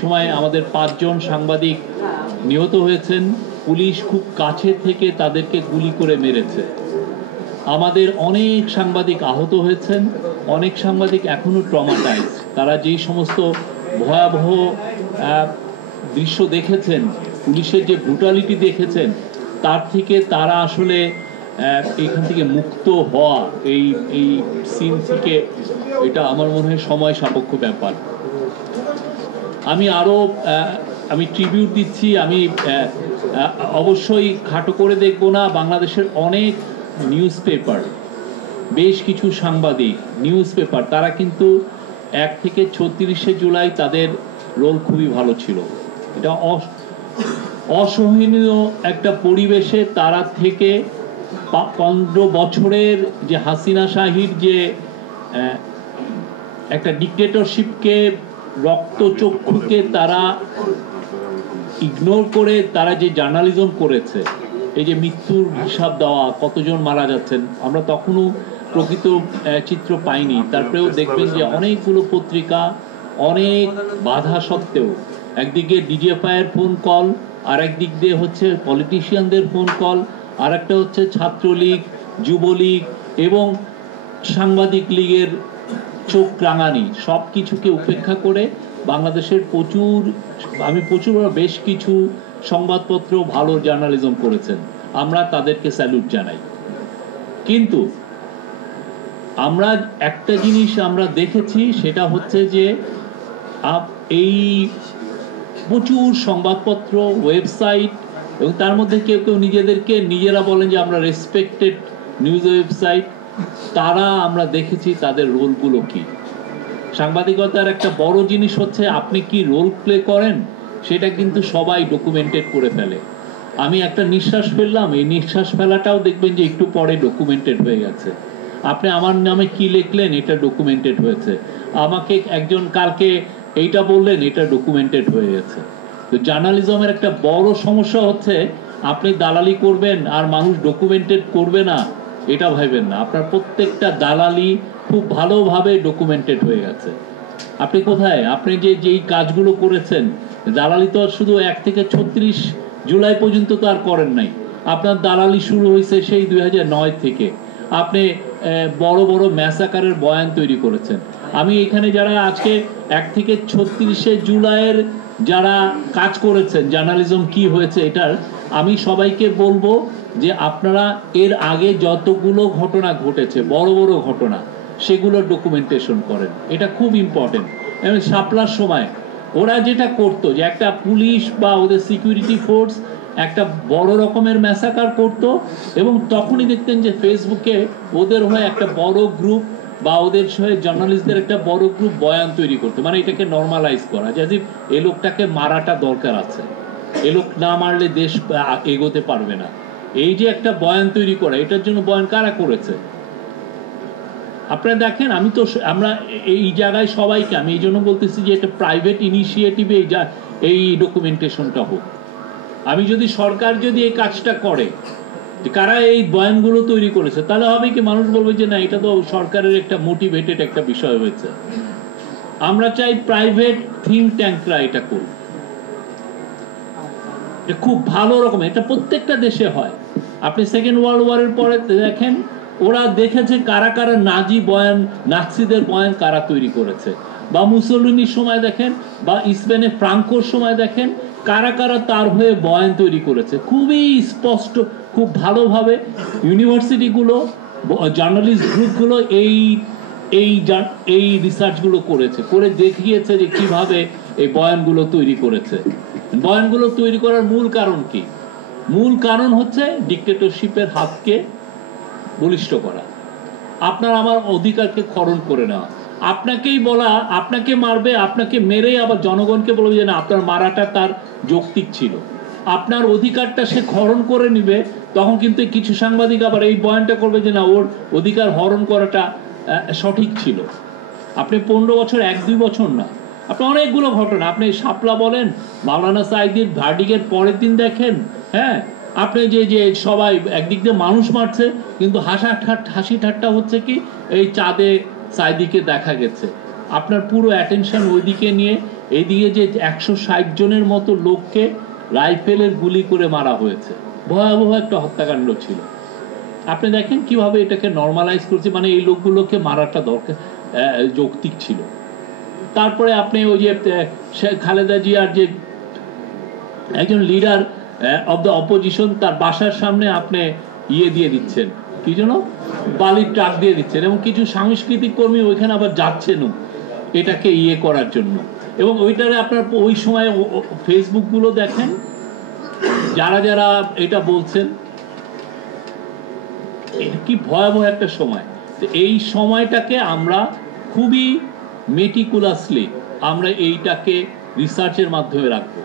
সময় আমাদের 5 জন সাংবাদিক নিহত হয়েছেন। পুলিশ খুব কাছে থেকে তাদেরকে গুলি করে মেরেছে। আমাদের অনেক সাংবাদিক আহত হয়েছেন, অনেক সাংবাদিক এখনো ট্রমাটাইজ। তারা যেই সমস্ত ভয়াবহ দৃশ্য দেখেছেন, পুলিশের যে ব্রুটালিটি দেখেছেন, তার থেকে তারা আসলে এখান থেকে মুক্ত হওয়া, এই সিন থেকে, এটা আমার মনে হয় সময় সাপেক্ষ ব্যাপার। আমি ট্রিবিউট দিচ্ছি। আমি অবশ্যই খাটো করে দেখব না। বাংলাদেশের অনেক নিউজ পেপার, বেশ কিছু সাংবাদিক, নিউজ পেপার, তারা কিন্তু 1 থেকে 36শে জুলাই তাদের রোল খুবই ভালো ছিল। এটা অসহনীয় একটা পরিবেশে তারা থেকে 15 বছরের যে হাসিনা শাহীর যে একটা ডিক্টেটরশিপকে, রক্তচক্ষুকে তারা ইগনোর করে তারা যে জার্নালিজম করেছে, এই যে মৃত্যুর হিসাব দেওয়া, কতজন মারা যাচ্ছেন, আমরা তখনও প্রকৃত চিত্র পাইনি। তারপরেও দেখবেন যে অনেকগুলো পত্রিকা অনেক বাধা সত্ত্বেও, একদিকে ডিজিএফআইয়ের ফোন কল, আর একদিক দিয়ে হচ্ছে পলিটিশিয়ানদের ফোন কল, আর একটা হচ্ছে ছাত্রলীগ, যুবলীগ এবং সাংবাদিক লীগের চোখ রাঙানি, সব কিছুকে উপেক্ষা করে বাংলাদেশের বেশ কিছু সংবাদপত্র ভালো জার্নালিজম করেছেন, আমরা তাদেরকে স্যালুট জানাই। কিন্তু আমরা একটা জিনিস আমরা দেখেছি, সেটা হচ্ছে যে এই প্রচুর সংবাদপত্র, ওয়েবসাইট, এবং তার মধ্যে কেউ কেউ নিজেরা বলেন যে আমরা রেসপেক্টেড নিউজ ওয়েবসাইট, তারা আমরা দেখেছি তাদের রোলগুলো কি। সাংবাদিকতার একটা বড় জিনিস হচ্ছে আপনি কি রোল প্লে করেন, সেটা কিন্তু সবাই ডকুমেন্টেড করে ফেলে। আমি একটা নিঃশ্বাস ফেললাম, এই নিঃশ্বাস ফেলাটাও দেখবেন যে একটু পরে ডকুমেন্টেড হয়ে গেছে। আপনি আমার নামে কি লিখলেন, এটা ডকুমেন্টেড হয়েছে। আমাকে একজন কালকে এইটা বললেন, এটা ডকুমেন্টেড হয়ে গেছে। তো জার্নালিজমের একটা বড় সমস্যা হচ্ছে আপনি দালালি করবেন আর মানুষ ডকুমেন্টেড করবে না, এটা ভাবেন না। আপনার প্রত্যেকটা দালালি খুব ভালোভাবে ডকুমেন্টেড হয়ে গেছে। আপনি কোথায়, আপনি যেই কাজগুলো করেছেন, দালালি তো শুধু 1 থেকে 36 জুলাই পর্যন্ত তো আর করেন নাই। আপনার দালালি শুরু হয়েছে সেই 2009 থেকে। আপনি বড় বড় ম্যাসাকারের বয়ান তৈরি করেছেন। আমি এখানে যারা আজকে 1 থেকে 36শে জুলাইয়ের যারা কাজ করেছেন, জার্নালিজম কি হয়েছে এটার, আমি সবাইকে বলবো যে আপনারা এর আগে যতগুলো ঘটনা ঘটেছে, বড় বড় ঘটনা, সেগুলো ডকুমেন্টেশন করেন। এটা খুব ইম্পর্টেন্ট। এবং শাপলার সময় ওরা যেটা করতো, যে একটা পুলিশ বা ওদের সিকিউরিটি ফোর্স একটা বড় রকমের ম্যাসাকার করতো, এবং তখনই দেখতেন যে ফেসবুকে ওদের হয়ে একটা বড় গ্রুপ বা ওদের হয়ে জার্নালিস্টদের একটা বড় গ্রুপ বয়ান তৈরি করতো, মানে এটাকে নর্মালাইজ করা, যে এই লোকটাকে মারাটা দরকার আছে, এ লোক না মারলে দেশ এগোতে পারবে না। এই যে একটা বয়ান তৈরি করা, এটার জন্য বয়ান কারা করেছে আপনারা দেখেন। আমরা এই জায়গায় সবাইকে, আমি এই জন্য বলতেছি যে এটা প্রাইভেট ইনিশিয়েটিভে এই ডকুমেন্টেশনটা হোক। আমি যদি সরকার যদি এই কাজটা করে, যে কারা এই বয়ানগুলো তৈরি করেছে, তাহলে হবে কি, মানুষ বলবে যে না, এটা তো সরকারের একটা মোটিভেটেড একটা বিষয় হয়েছে। আমরা চাই প্রাইভেট থিঙ্ক ট্যাঙ্করা এটা করুক, খুব ভালো রকম। এটা প্রত্যেকটা দেশে হয়। আপনি সেকেন্ড ওয়ার্ল্ড ওয়ারের পরে দেখেন, ওরা দেখেছে কারা কারা নাৎসিদের বয়ান কারা তৈরি করেছে, বা মুসোলিনির সময় দেখেন, বা স্পেনে ফ্রাঙ্কোর সময় দেখেন, কারা কারা তার হয়ে বয়ান তৈরি করেছে। খুবই স্পষ্ট, খুব ভালোভাবে ইউনিভার্সিটিগুলো, জার্নালিস্ট গ্রুপগুলো এই রিসার্চগুলো করেছে, করে দেখিয়েছে যে কিভাবে এই বয়ানগুলো তৈরি করেছে। বয়ানগুলো তৈরি করার মূল কারণ কি? মূল কারণ হচ্ছে ডিক্টেটরশিপের হাতকে বলিষ্ঠ করা, আপনার আমার অধিকারকে খরণ করে নেওয়া। আপনাকেই বলা, আপনাকে মারবে, আপনাকে মেরে আবার জনগণকে বলবে যে না, আপনার মারাটা তার যৌক্তিক ছিল, আপনার অধিকারটা সে হরণ করে নিবে। তখন কিন্তু কিছু সাংবাদিক আবার এই বয়ানটা করবে যে না, ওর অধিকার হরণ করাটা সঠিক ছিল। আপনি 15 বছর, 1-2 বছর না, আপনি অনেকগুলো ঘটনা, আপনি শাপলা বলেন, মাওলানা সাঈদীর ভার্ডিকের পরের দিন দেখেন, হ্যাঁ, আপনি যে সবাই একদিক দিয়ে মানুষ মারছে, কিন্তু হাসি ঠাট্টা হচ্ছে কি, এই চাঁদে সাঈদীকে দেখা গেছে। আপনার পুরো অ্যাটেনশন ওইদিকে নিয়ে এইদিকে যে 160 জনের মতো লোককে রাইফেলের গুলি করে মারা হয়েছে, ভয়াবহ একটা হত্যাকাণ্ড ছিল। আপনি দেখেন কিভাবে এটাকে নর্মালাইজ করছে, মানে এই লোকগুলোকে মারাটা দরকার, যৌক্তিক ছিল। তারপরে আপনি ওই যে খালেদা জিয়ার যে একজন লিডার অব দ্য অপোজিশন, তার বাসার সামনে আপনি দিয়ে দিচ্ছেন, কি যেন বালির ট্রাক দিয়ে দিচ্ছেন, এবং কিছু সাংস্কৃতিক কর্মী ওইখানে আবার যাচ্ছেন এটাকে করার জন্য। এবং ওইটারে আপনার ওই সময় ফেসবুক গুলো দেখেন, যারা যারা এটা বলছেন, কি ভয়াবহ একটা সময়। এই সময়টাকে আমরা খুবই মেটিকুলাসলি আমরা এইটাকে রিসার্চের মাধ্যমে রাখবো।